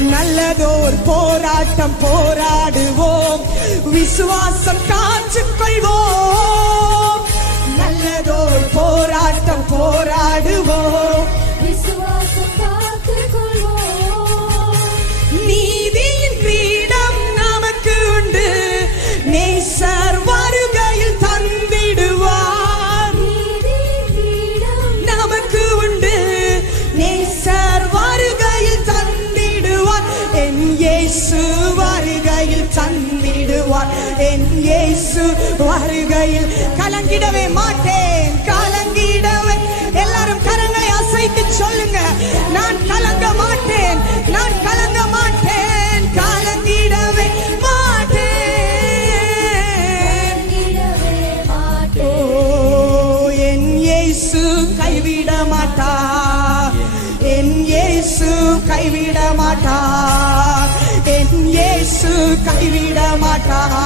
நல்லதோர் போராட்டம் போராடுவோம், விசுவாசம் காத்துக்கொள்வோம். நல்லதோர் போராட்டம் போராடுவோம், விசுவாசம் காத்துக்கொள்வோம். நீதியின் கிரீடம் நமக்கு உண்டு, நேசர் வருகையில் தந்திடுவார். நமக்கு உண்டு, நேசர் வருகையில் தந்திடுவார். என் இயேசு வருகையில் தந்திடுவார். என் இயேசு வருகையில் கலங்கிடவே மாட்டேன், கலங்கிடவே. எல்லாரும் கரங்களை அசைத்து சொல்லுங்க, நான் கலங்க மாட்டேன், நான் கலங்க மாட்டேன், கலங்கிடவே மாட்டேன். ஓ, என் இயேசு கைவிட மாட்டார், என் இயேசு கைவிட மாட்டார், என் இயேசு கைவிட மாட்டார்.